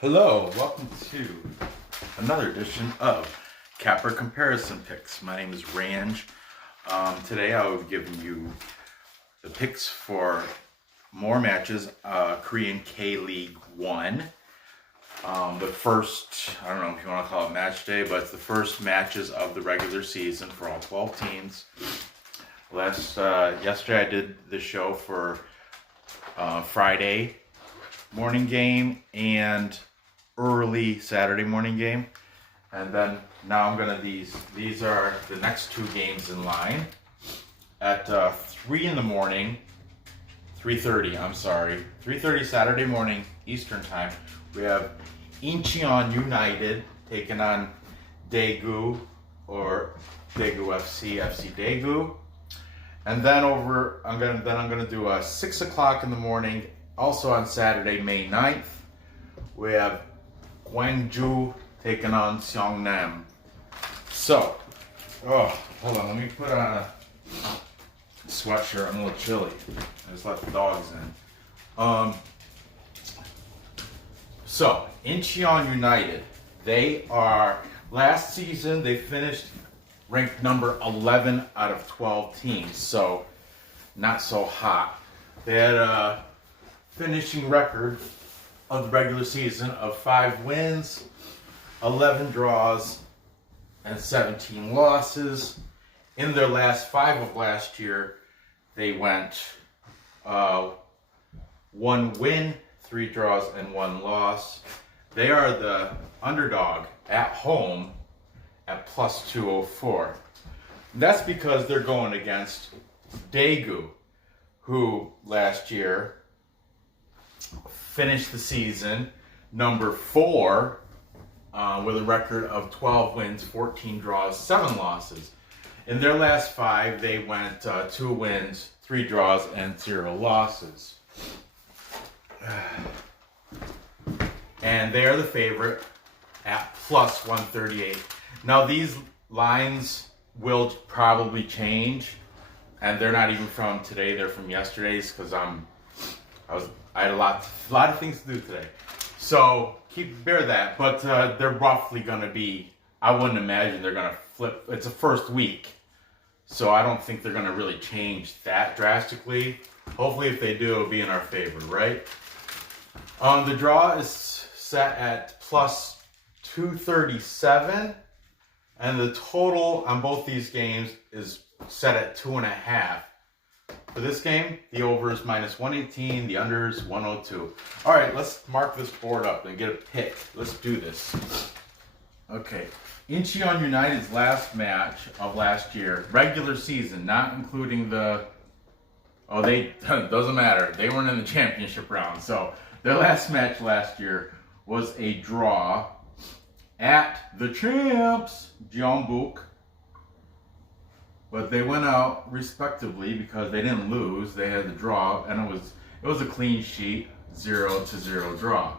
Hello, welcome to another edition of Capper Comparison Picks. My name is Ranj. Today I will be giving you the picks for more matches, Korean K-League 1. The first, I don't know if you want to call it match day, but it's the first matches of the regular season for all 12 teams. Yesterday I did the show for Friday morning game and early Saturday morning game, and then now I'm gonna these are the next two games in line at 3 in the morning, 3:30 Saturday morning Eastern time. We have Incheon United taking on Daegu or Daegu FC Daegu, and then I'm gonna do a 6 o'clock in the morning. Also on Saturday, May 9th, we have Gwangju taking on Seongnam. So, hold on, let me put on a sweatshirt. I'm a little chilly. I just let the dogs in. So, Incheon United, last season they finished ranked number 11 out of 12 teams, so not so hot. They had a finishing record of the regular season of 5 wins, 11 draws, and 17 losses. In their last 5 of last year, they went 1 win, 3 draws, and 1 loss. They are the underdog at home at plus 204. That's because they're going against Daegu, who last year finished the season number 4 with a record of 12 wins, 14 draws, 7 losses. In their last 5, they went 2 wins, 3 draws, and 0 losses. And they are the favorite at plus 138. Now these lines will probably change, and they're not even from today, they're from yesterday's, because I had a lot of things to do today. So bear that, but they're roughly going to be, I wouldn't imagine they're going to flip. It's a first week, so I don't think they're going to really change that drastically. Hopefully if they do, it'll be in our favor, right? The draw is set at plus 237, and the total on both these games is set at 2.5. For this game, the over is minus 118, the under is 102. All right, let's mark this board up and get a pick. Let's do this. Okay, Incheon United's last match of last year, regular season, not including doesn't matter. They weren't in the championship round. So their last match last year was a draw at the champs, Jeonbuk. But they went out respectively because they didn't lose. They had the draw, and it was a clean sheet, 0-0 draw.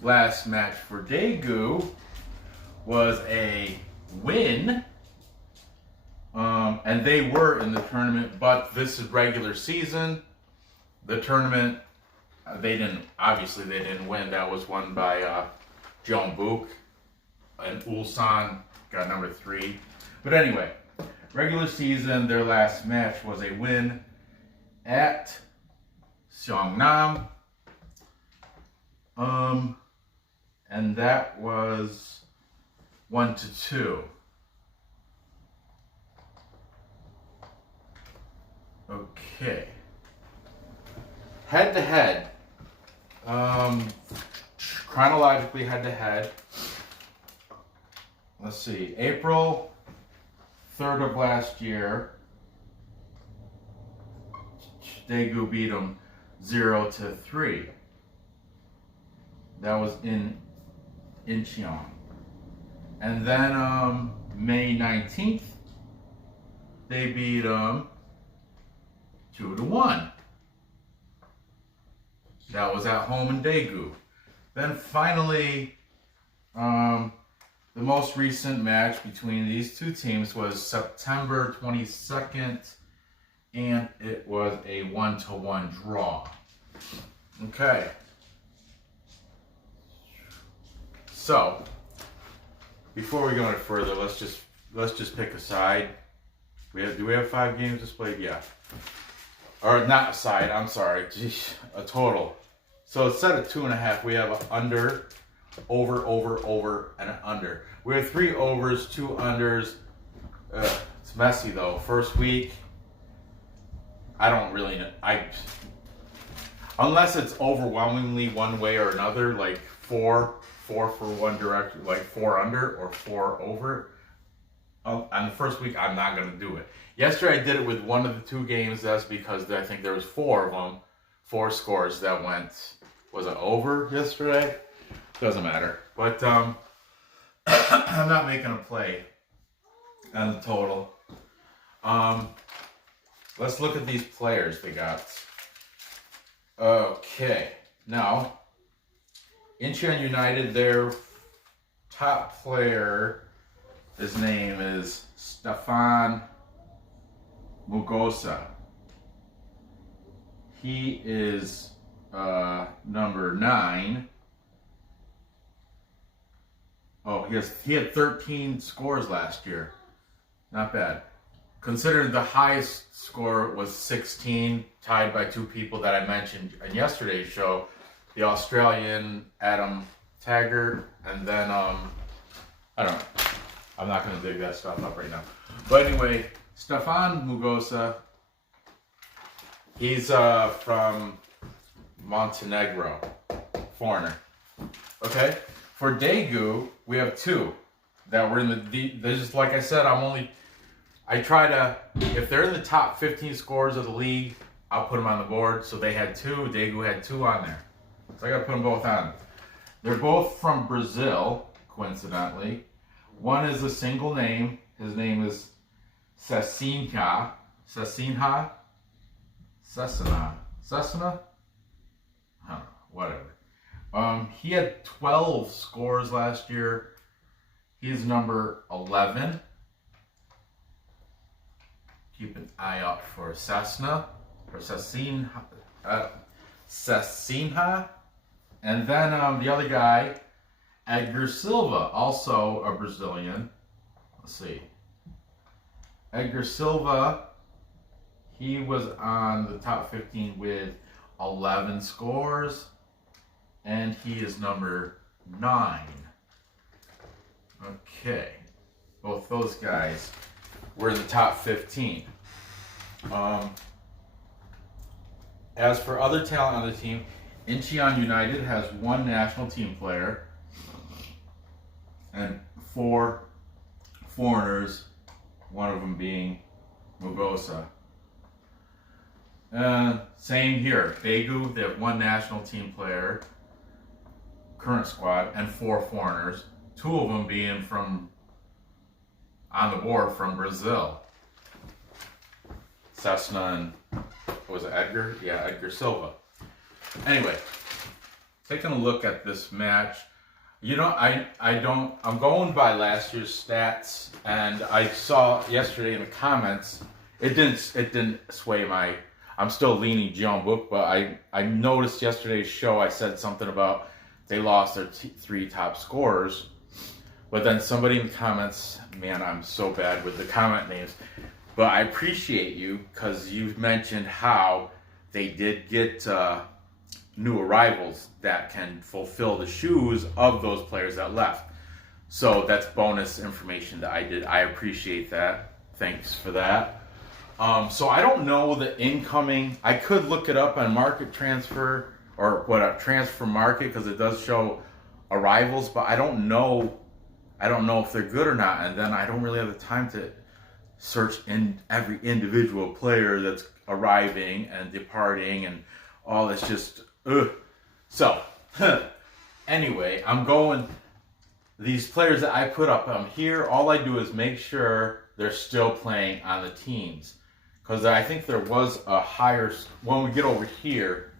Last match for Daegu was a win, and they were in the tournament. But this is regular season. The tournament, they didn't win. That was won by Jeonbuk, and Ulsan got number 3. But anyway. Regular season, their last match was a win at Seongnam. And that was 1-2. Okay. Head to head. Chronologically head to head. Let's see. April 3rd of last year, Daegu beat them 0-3. That was in Incheon. And then May 19th, they beat them 2-1. That was at home in Daegu. Then finally, the most recent match between these two teams was September 22nd, and it was a 1-1 draw. Okay. So, before we go any further, let's just pick a side. Do we have 5 games displayed? Yeah. Or not a side, I'm sorry. Jeez, a total. So it's set at 2.5. We have an under, over, and an under. We have 3 overs, 2 unders. It's messy though. First week, I don't really know. Unless it's overwhelmingly one way or another, like 4 for one direction, like 4 under or 4 over. On the first week, I'm not going to do it. Yesterday, I did it with one of the 2 games. That's because I think there was 4 of them, 4 scores that went. Was it over yesterday? Doesn't matter. But I'm not making a play on the total. Let's look at these players they got. Okay, now Incheon United, their top player, his name is Stefan Mugosa. He is number 9. Oh, he had 13 scores last year. Not bad. Considering the highest score was 16, tied by 2 people that I mentioned in yesterday's show, the Australian Adam Taggart, and then I don't know. I'm not going to dig that stuff up right now. But anyway, Stefan Mugosa, he's from Montenegro, foreigner. Okay, for Daegu, we have 2 that were in the. There's just like I said, I try to, if they're in the top 15 scores of the league, I'll put them on the board. So they had 2. Daegu had 2 on there. So I got to put them both on. They're both from Brazil, coincidentally. One is a single name. His name is Cessinha. Cessinha? Cessina? Cessina? I don't know. Whatever. He had 12 scores last year. He's number 11. Keep an eye out for Cessna or Cessinha. And then the other guy, Edgar Silva, also a Brazilian. Let's see. Edgar Silva, he was on the top 15 with 11 scores, and he is number 9. Okay. Both those guys were in the top 15. As for other talent on the team, Incheon United has 1 national team player and 4 foreigners, one of them being Mugosa. Same here. Daegu, they have 1 national team player, current squad, and 4 foreigners, 2 of them being from on the board from Brazil. Cessna and, was it Edgar? Yeah, Edgar Silva. Anyway, taking a look at this match, you know, I'm going by last year's stats, and I saw yesterday in the comments, it didn't sway I'm still leaning Jeonbuk, but I noticed yesterday's show, I said something about they lost their 3 top scorers. But then somebody in the comments, man, I'm so bad with the comment names, but I appreciate you because you mentioned how they did get new arrivals that can fulfill the shoes of those players that left. So that's bonus information that I did. I appreciate that. Thanks for that. So I don't know the incoming. I could look it up on Market Transfer or Transfer Market because it does show arrivals, but I don't know if they're good or not, and then I don't really have the time to search in every individual player that's arriving and departing and all that's just ugh. So anyway, I'm going these players that I put up here. All I do is make sure they're still playing on the teams, because I think there was a higher when we get over here.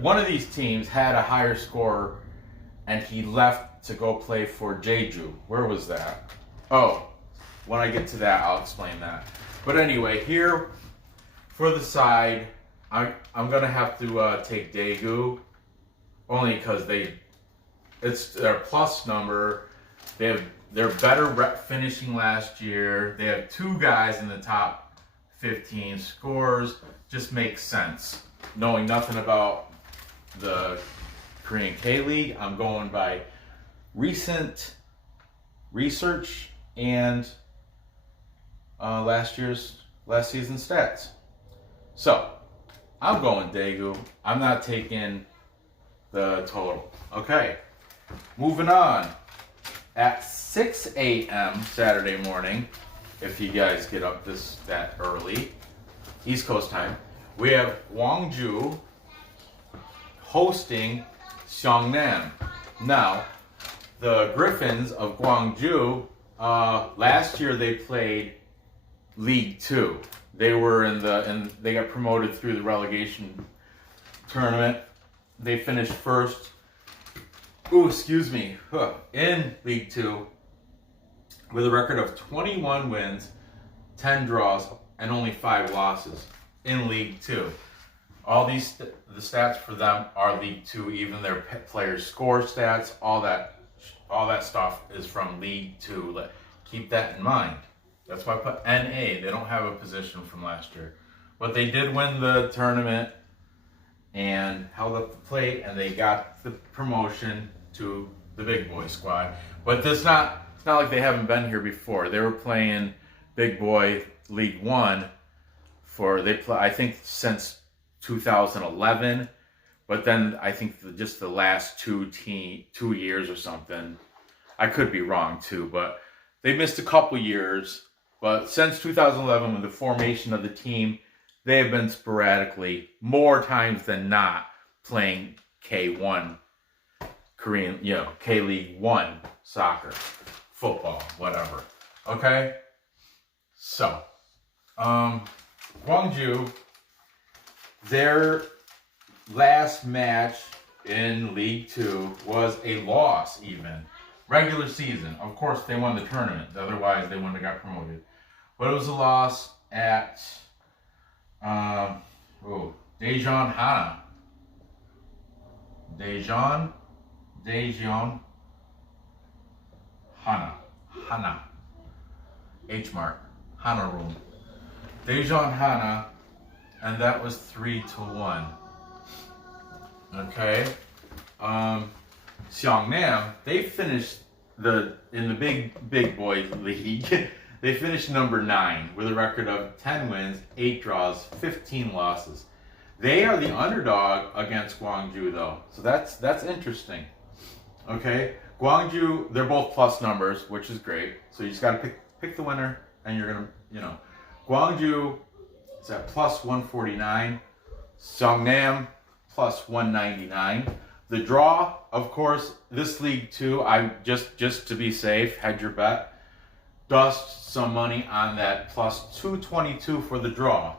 One of these teams had a higher score, and he left to go play for Jeju. Where was that? Oh, when I get to that, I'll explain that. But anyway, here for the side, I'm gonna have to take Daegu, only because it's their plus number. They're better finishing last year. They have 2 guys in the top 15 scores. Just makes sense. Knowing nothing about the Korean K-League, I'm going by recent research and last season's stats. So I'm going Daegu. I'm not taking the total. Okay, moving on. At 6 a.m. Saturday morning, if you guys get up that early, East Coast time, we have Gwangju hosting Seongnam. Now, the Griffins of Gwangju, last year they played League 2. They were they got promoted through the relegation tournament. They finished first. In League 2 with a record of 21 wins, 10 draws, and only 5 losses in League 2. All the stats for them are League 2, even their players' score stats, all that stuff is from League 2. Keep that in mind. That's why I put NA. They don't have a position from last year. But they did win the tournament and held up the plate, and they got the promotion to the big boy squad. But it's not like they haven't been here before. They were playing big boy League 1 I think since 2011, but then I think just the last 2 years or something. I could be wrong too, but they missed a couple years. But since 2011, with the formation of the team, they have been sporadically, more times than not, playing K1 Korean, K-League 1 soccer, football, whatever. Okay? So, Gwangju, their last match in League 2 was a loss even. Regular season. Of course, they won the tournament. Otherwise, they wouldn't have got promoted. But it was a loss at Daejeon Hana. Daejeon Hana. H mark. Hana room. Daejeon Hana, and that was 3-1. Okay. Seongnam, they finished in the big boy league. They finished number 9 with a record of 10 wins, 8 draws, 15 losses. They are the underdog against Gwangju, though, so that's interesting. Okay, Gwangju, they're both plus numbers, which is great. So you just got to pick the winner, and you're gonna, Gwangju is at plus 149. Seongnam plus 199. The draw, of course, this League 2, I just to be safe, hedge your bet. Dust some money on that plus 222 for the draw.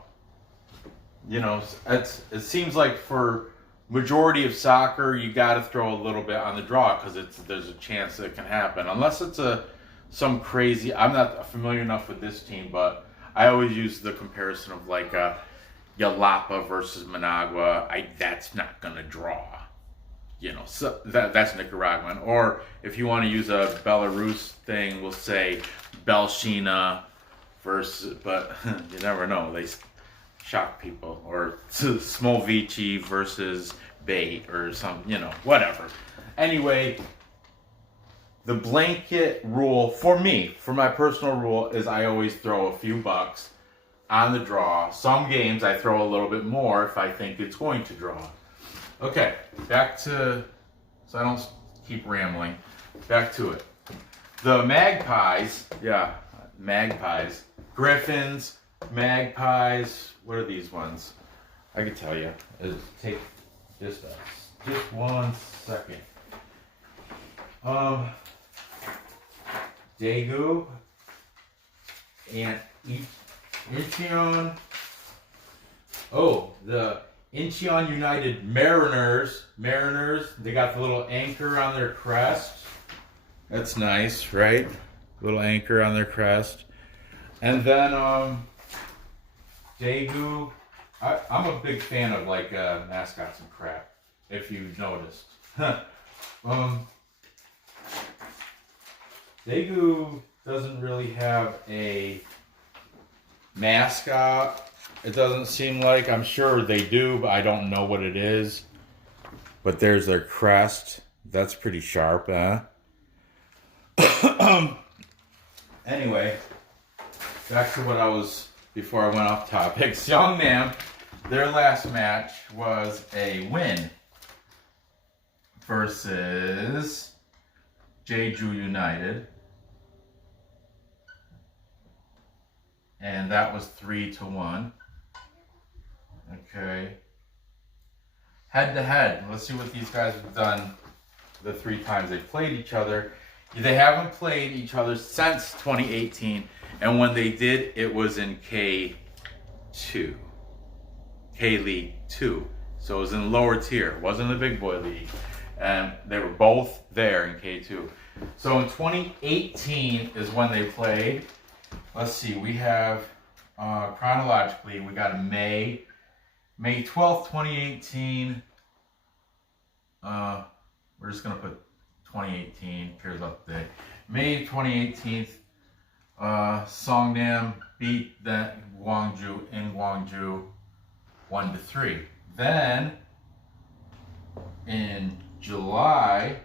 It seems like for majority of soccer, you got to throw a little bit on the draw because there's a chance that it can happen. Unless it's some crazy. I'm not familiar enough with this team, but I always use the comparison of like Yalapa versus Managua. That's not gonna draw. So that's Nicaraguan. Or if you want to use a Belarus thing, we'll say Belshina versus, but you never know. They shock people. Or Smovici versus Bait or some, whatever. Anyway, the blanket rule for me, for my personal rule, is I always throw a few bucks on the draw. Some games I throw a little bit more if I think it's going to draw. Okay, back to, so I don't keep rambling, back to it. The Magpies, Griffins, Magpies, what are these ones? I can tell you. Take just 1 second. Daegu and Incheon. Oh, the Incheon United Mariners, they got the little anchor on their crest. That's nice, right? Little anchor on their crest. And then Daegu, I'm a big fan of like mascots and crap, if you've noticed. Daegu doesn't really have a mascot. It doesn't seem like. I'm sure they do, but I don't know what it is. But there's their crest. That's pretty sharp, huh? Anyway, back to what I was before I went off topic. Seongnam, their last match was a win versus Jeju United. And that was 3-1. Okay. Head to head. Let's see what these guys have done the 3 times they played each other. They haven't played each other since 2018. And when they did, it was in K2. K-League 2. So it was in lower tier. It wasn't the big boy league. And they were both there in K2. So in 2018 is when they played. Let's see, we have, chronologically, we got a May 12th, 2018. We're just going to put 2018, appears up today. May 2018, Seongnam beat the Gwangju in Gwangju 1-3. Then, in July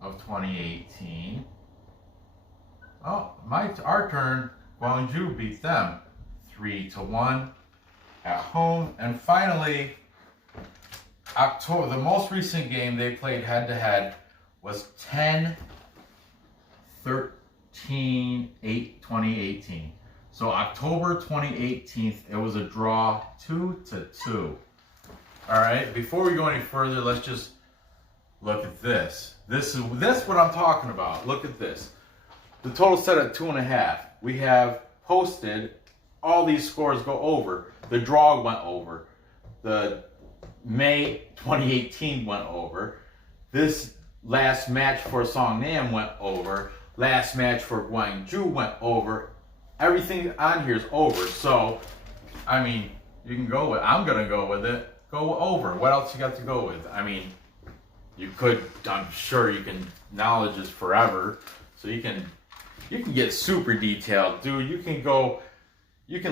of 2018, our turn, Gwangju beat them 3-1 at home. And finally, October, the most recent game they played head to head was 10-13-8-2018. So October 2018, it was a draw 2-2. All right, before we go any further, let's just look at this. This is what I'm talking about. Look at this. The total set at 2.5. We have posted all these scores go over. The draw went over. The May 2018 went over. This last match for Seongnam went over. Last match for Gwangju went over. Everything on here is over. So, I mean, you can go with. I'm gonna go with it. Go over. What else you got to go with? I mean, you could. I'm sure you can. Knowledge is forever. So you can get super detailed, dude. You can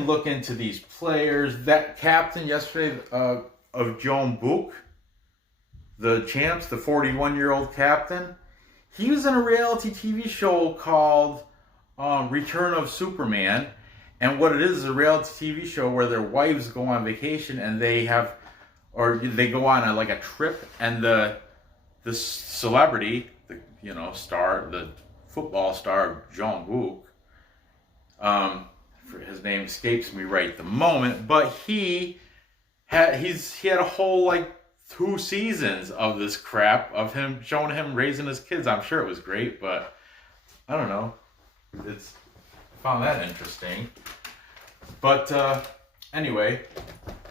look into these players. That captain yesterday of Jeonbuk, the champs, the 41-year-old captain, he was in a reality TV show called Return of Superman. And what it is a reality TV show where their wives go on vacation and they go on a trip, and the celebrity, the football star Jeonbuk, his name escapes me right at the moment, but he had a whole 2 seasons of this crap of him showing him raising his kids. I'm sure it was great, but I don't know. I found that interesting. But anyway,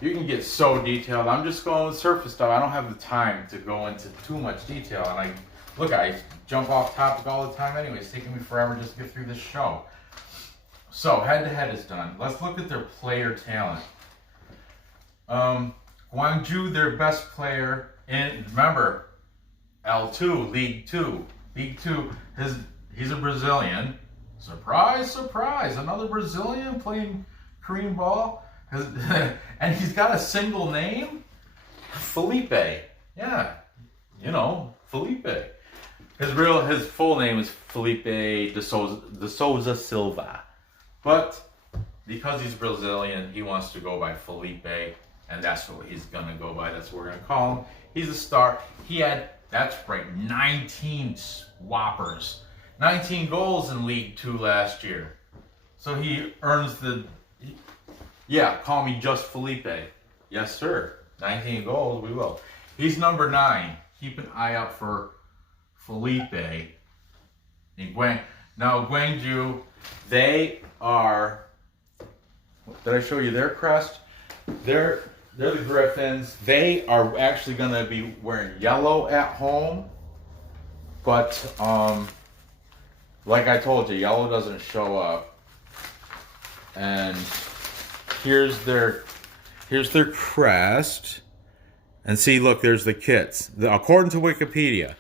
you can get so detailed. I'm just going with surface stuff. I don't have the time to go into too much detail, and I jump off topic all the time anyway. It's taking me forever just to get through this show. So, head-to-head is done. Let's look at their player talent. Gwangju, their best player remember, L2, League 2. League 2, he's a Brazilian. Surprise, surprise, another Brazilian playing Korean ball. And he's got a single name? Felipe. Yeah, Felipe. His full name is Felipe de Souza Silva. But because he's Brazilian, he wants to go by Felipe, and that's what he's going to go by. That's what we're going to call him. He's a star. He had, that's right, 19 whoppers. 19 goals in League 2 last year. So he earns call me just Felipe. Yes, sir. 19 goals, we will. He's number 9. Keep an eye out for Felipe. Now, Gwangju, they are, did I show you their crest? They're the Griffins. They are actually going to be wearing yellow at home. But, like I told you, yellow doesn't show up. And here's their crest. And see, look, there's the kits. According to Wikipedia,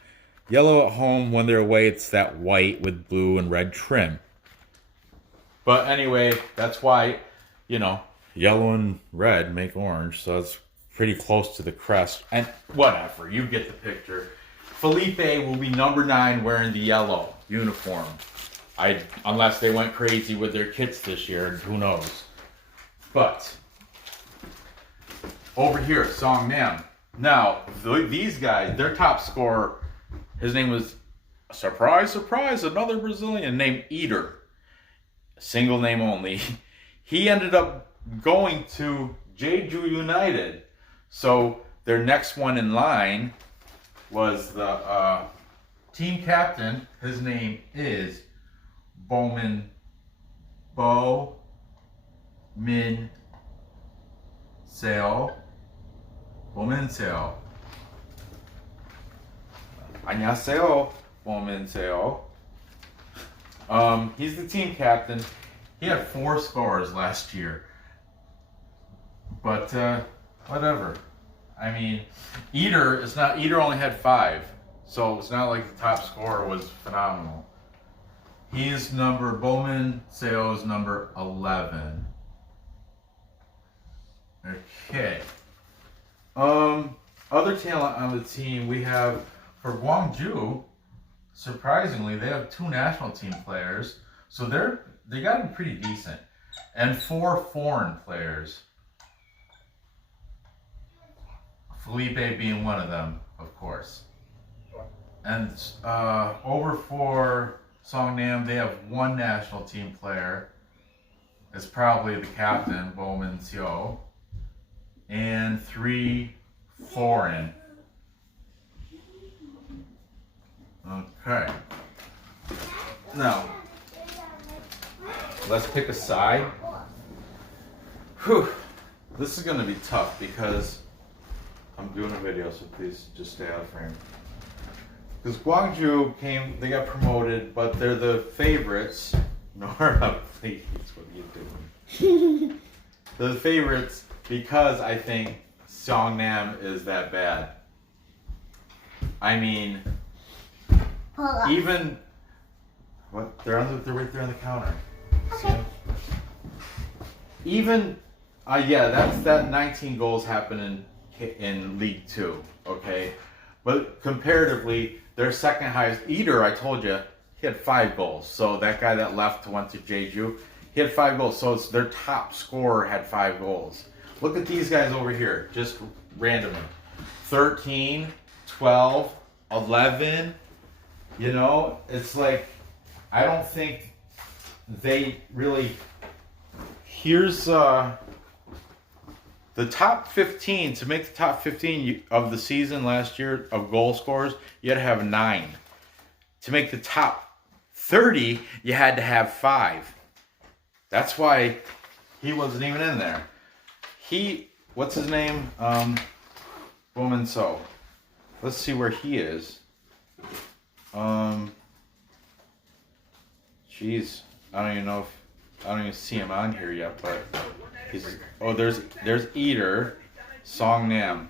Yellow at home. When they're away, it's that white with blue and red trim. But anyway, that's why, yellow and red make orange. So it's pretty close to the crest. And whatever, you get the picture. Felipe will be number 9 wearing the yellow uniform. Unless they went crazy with their kits this year, who knows. But over here, Seongnam. Now, these guys, their top scorer, his name was, surprise, surprise, another Brazilian named Eater. Single name only. He ended up going to Daegu United. So their next one in line was the team captain. His name is Bo Min Seo. 안녕하세요, 보민세요. He's the team captain. He had 4 scores last year. But whatever. I mean, Eater only had 5. So it's not like the top scorer was phenomenal. Bowman Seo is number 11. Okay. Other talent on the team, we have, for Gwangju, surprisingly, they have 2 national team players. So they got them pretty decent. And 4 foreign players. Felipe being one of them, of course. And over for Seongnam, they have 1 national team player. It's probably the captain, Bo-min Seo. And 3 foreign. Okay. Now, let's pick a side. Whew. This is going to be tough because I'm doing a video, so please just stay out of frame. Because Gwangju they got promoted, but they're the favorites. Nora, please, what are you doing? They're the favorites because I think Seongnam is that bad. I mean, even what they're right there on the counter. Okay. Even that 19 goals happened in League 2, okay? But comparatively, their second highest, Eater, I told you, he had 5 goals. So that guy that left went to Jeju, he had 5 goals. So it's their top scorer had 5 goals. Look at these guys over here, just randomly. 13, 12, 11, it's like, I don't think they really, here's the top 15. To make the top 15 of the season last year of goal scorers, you had to have 9. To make the top 30, you had to have 5. That's why he wasn't even in there. What's his name? Woman So. Let's see where he is. Jeez, I don't even see him on here yet, but there's Eater, Seongnam.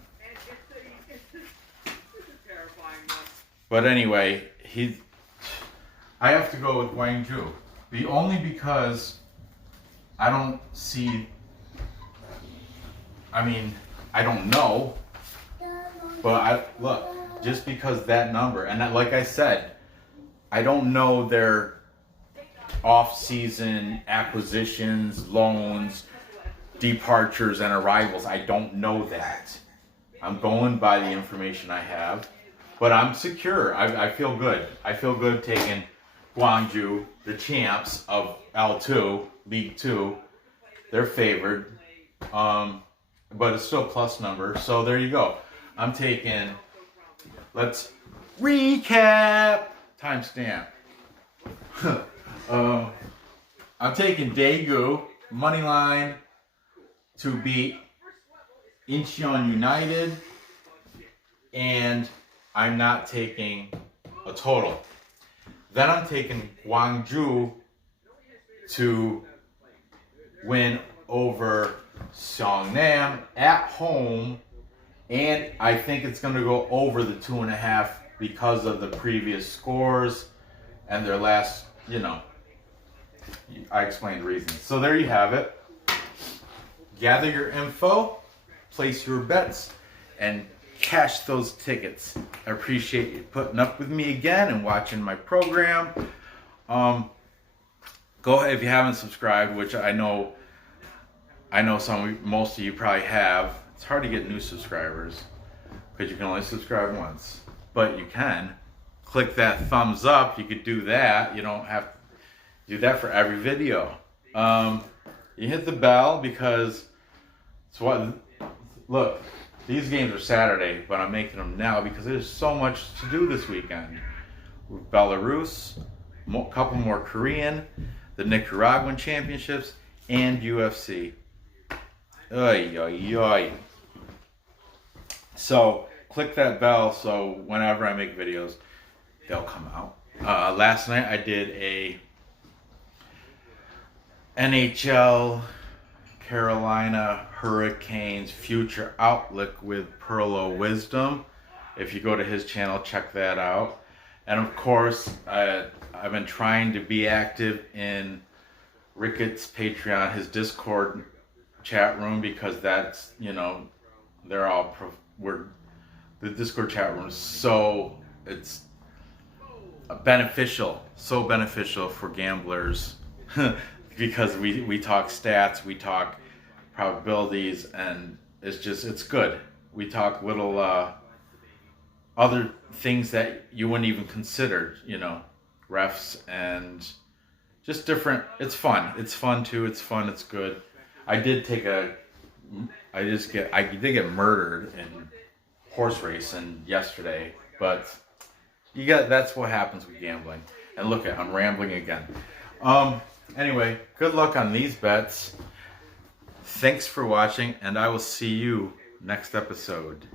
But anyway, I have to go with Gwangju. Only because I don't see, I don't know, but look, just because that number, and like I said, I don't know their off-season acquisitions, loans, departures, and arrivals. I don't know that. I'm going by the information I have, but I'm secure. I feel good. I feel good taking Gwangju, the champs of L2, League 2. They're favored, but it's still plus number. So there you go. I'm taking, let's recap, timestamp. I'm taking Daegu, money line, to beat Incheon United, and I'm not taking a total. Then I'm taking Gwangju to win over Seongnam at home, and I think it's going to go over the 2.5 because of the previous scores and their last, I explained reasons. So there you have it. Gather your info, place your bets, and cash those tickets. I appreciate you putting up with me again and watching my program. Go ahead if you haven't subscribed, which I know most of you probably have. It's hard to get new subscribers because you can only subscribe once, but you can click that thumbs up. You could do that. You don't have to do that for every video. You hit the bell because it's what. Look, these games are Saturday, but I'm making them now because there's so much to do this weekend. Belarus, a couple more Korean, the Nicaraguan championships, and UFC. Oy, oy, oy. So click that bell so whenever I make videos, they'll come out. Last night I did a NHL Carolina Hurricanes future outlook with Perlo Wisdom. If you go to his channel, check that out. And of course, I've been trying to be active in Ricketts' Patreon, his Discord chat room, because that's, they're all, the Discord chat room is it's beneficial, so beneficial for gamblers because we talk stats, we talk probabilities, and it's good. We talk little other things that you wouldn't even consider, refs and just different. It's fun. It's fun too. It's fun. It's good. I did get murdered in horse racing yesterday, but that's what happens with gambling. And look, I'm rambling again. Anyway, good luck on these bets. Thanks for watching, and I will see you next episode.